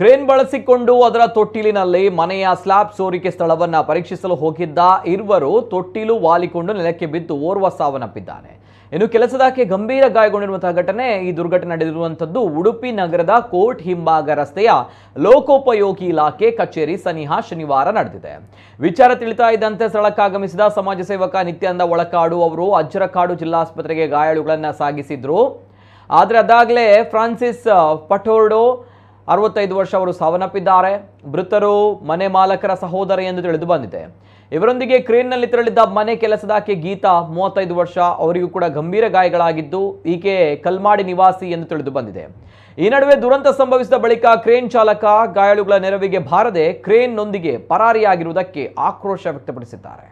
Crane ಬಳಸಿಕೊಂಡು ಅದರ ತೊಟ್ಟಿಲಿನಲ್ಲಿ ಮನೆಯ ಸ್ಲ್ಯಾಬ್ ಸೋರಿಕೆ ಸ್ಥಳವನ್ನು ಪರೀಕ್ಷಿಸಲು ಹೋಗಿದ್ದ ಇರುವರು ತೊಟ್ಟಿಲು ವಾಲಿಕೊಂಡು ನೆಲಕ್ಕೆ ಬಿದ್ದು ಓರ್ವ ಸಾವನ್ನಪ್ಪಿದ್ದಾನೆ. ಇನ್ನು ಕೆಲಸದಕ್ಕೆ ಗಂಭೀರ ಗಾಯಗೊಂಡಿರುವಂತಹ ಘಟನೆ ಈ ದುರ್ಘಟನೆ ನಡೆದಿರುವಂತದ್ದು ಉಡುಪಿ ನಗರದ ಕೋರ್ಟ್ ಹಿಂಭಾಗ ರಸ್ತೆಯ ಲೋಕೋಪಯೋಗಿ ಇಲಾಖೆ ಕಚೇರಿ ಸನಿಹ ಶನಿವಾರ ನಡೆದಿದೆ. ವಿಚಾರ ತಿಳಿತಾ ಇದ್ದಂತೆ ಸ್ಥಳಕ್ಕಾಗಮಿಸಿದ ಸಮಾಜ ಸೇವಕ ನಿತ್ಯಾನಂದ ಒಳಕಾಡು ಅವರು ಅಜ್ಜರಕಾಡು ಜಿಲ್ಲಾಸ್ಪತ್ರೆಗೆ ಗಾಯಾಳುಗಳನ್ನು ಸಾಗಿಸಿದ್ರು. ಆದರೆ ಅದಾಗಲೇ ಫ್ರಾನ್ಸಿಸ್ ಪಟೋರ್ಡೋ 65 ವರ್ಷ ಅವರು ಸಾವನ್ನಪ್ಪಿದ್ದಾರೆ. ಮೃತರು ಮನೆ ಮಾಲಕರ ಸಹೋದರ ಎಂದು ತಿಳಿದು ಬಂದಿದೆ. ಇವರೊಂದಿಗೆ ಕ್ರೇನ್ನಲ್ಲಿ ತೆರಳಿದ್ದ ಮನೆ ಕೆಲಸದಾಕೆ ಗೀತಾ 35 ವರ್ಷ, ಅವರಿಗೂ ಕೂಡ ಗಂಭೀರ ಗಾಯಗಳಾಗಿದ್ದು ಈಕೆ ಕಲ್ಮಾಡಿ ನಿವಾಸಿ ಎಂದು ತಿಳಿದು ಬಂದಿದೆ. ಈ ನಡುವೆ ದುರಂತ ಸಂಭವಿಸಿದ ಬಳಿಕ ಕ್ರೇನ್ ಚಾಲಕ ಗಾಯಾಳುಗಳ ನೆರವಿಗೆ ಬಾರದೆ ಕ್ರೇನ್ನೊಂದಿಗೆ ಪರಾರಿಯಾಗಿರುವುದಕ್ಕೆ ಆಕ್ರೋಶ ವ್ಯಕ್ತಪಡಿಸಿದ್ದಾರೆ.